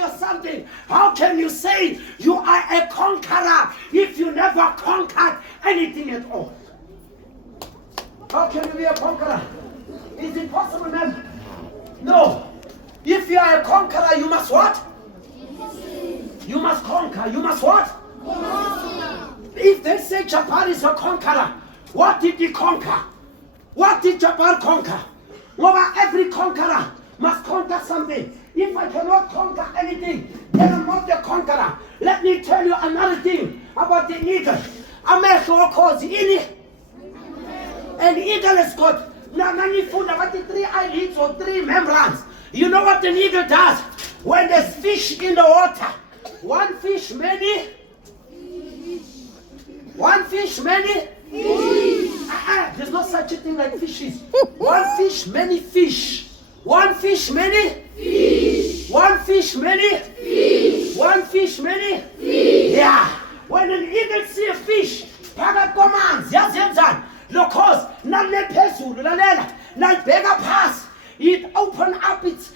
ask you something. How can you say you are a conqueror if you never conquered anything at all? How can you be a conqueror? Is it possible, man? No. If you are a conqueror, you must what? You must conquer. You must what? If they say Jabal is a conqueror, what did he conquer? What did Jabal conquer? Well, every conqueror must conquer something. If I cannot conquer anything, then I'm not the conqueror. Let me tell you another thing about the eagle. An eagle has got about 3 eyelids or 3 membranes. You know what an eagle does? When there's fish in the water, one fish, many? One fish, many? There's no such a thing like fishes. One fish, many fish. One fish, many? Fish. One fish, many? Fish. One fish, many? Fish. Yeah. When an eagle see a fish, phakathi kwamanzi yazenzani? Lokhozi nale phezulu lalela, nalibheka phansi. It open up its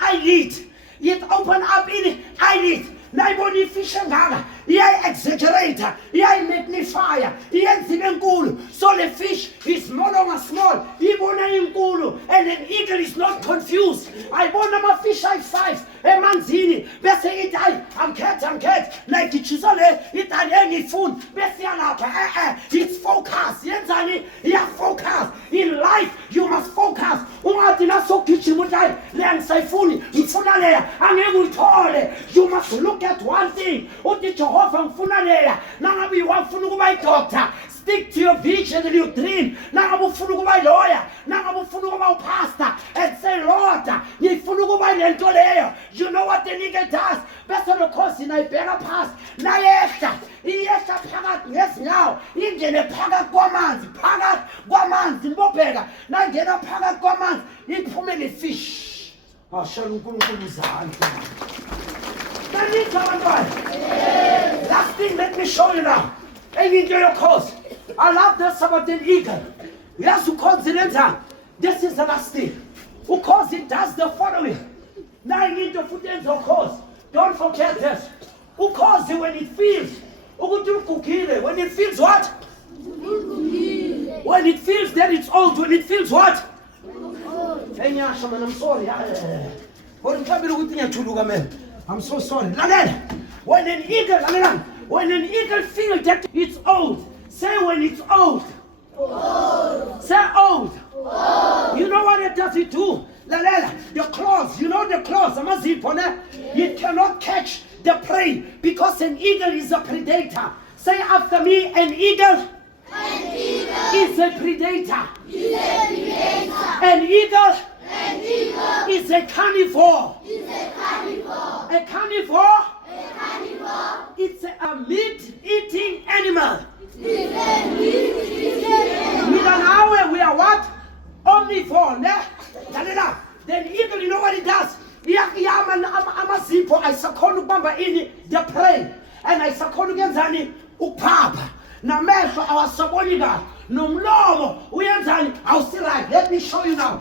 eyelid. It open up its eyelid. Nayibona ifish engaka, iyayi-exaggerate, iyayi-magnify, iyenza enkulu. So the fish is no longer small, ibona inkulu, and an eagle is not confused. Ayibona ama-fish ayi-5 emanzini, bese ithi hayi, angikhethe, nayigijisa le, ithi angiyengifuni, bese iyalapha, it's focus, yenzani? Iya-focus. In life, you must focus. Ungathi nasogijima uthi hayi, le angisayifuni, ngifuna leya, angeke uyithole. You must look at one thing. Uthi Jehova ngifuna leya, nangabe ufuna ukuba yi-doctor, stick to your vision and your dream. Nangabe ufuna ukuba yi-lawyer, nangabe ufuna ukuba upastor, and say, Lord, ngifuna ukuba lento leyo. You know what the nigga does? Bese lokhozi nayibheka phasi, nayehla, iyehla phakathi ngezinyawo, ingene phakathi kwamanzi, nibobheka, nangena phakathi kwamanzi, iphume nefish. Ashela uNkulunkulu uzali. Last thing, let me show you now. Enjoy your course. I love this about an eagle. Yes, who calls it enter. This is the last thing. Who calls it does the following. Now I need to put in the course. Don't forget this. Who calls it when it feels? When it feels what? When it feels that it's old. When it feels what? I'm sorry. I'm so sorry. When an eagle feels that it's old, say when it's old. Say old. You know what it does it do? The claws, you know the claws, it cannot catch the prey because an eagle is a predator. Say after me, an eagle is a predator. An eagle is a carnivore. A carnivore? It's a meat-eating animal. We are what? Omnivore. Then eagle, you know what it does? The prey. And I sakonu upapa. Namehlo awasaboniga. Nomlomo uyenzani? I'll still like. Let me show you now.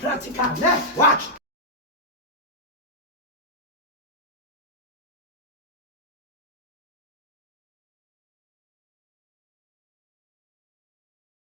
Practical. Watch.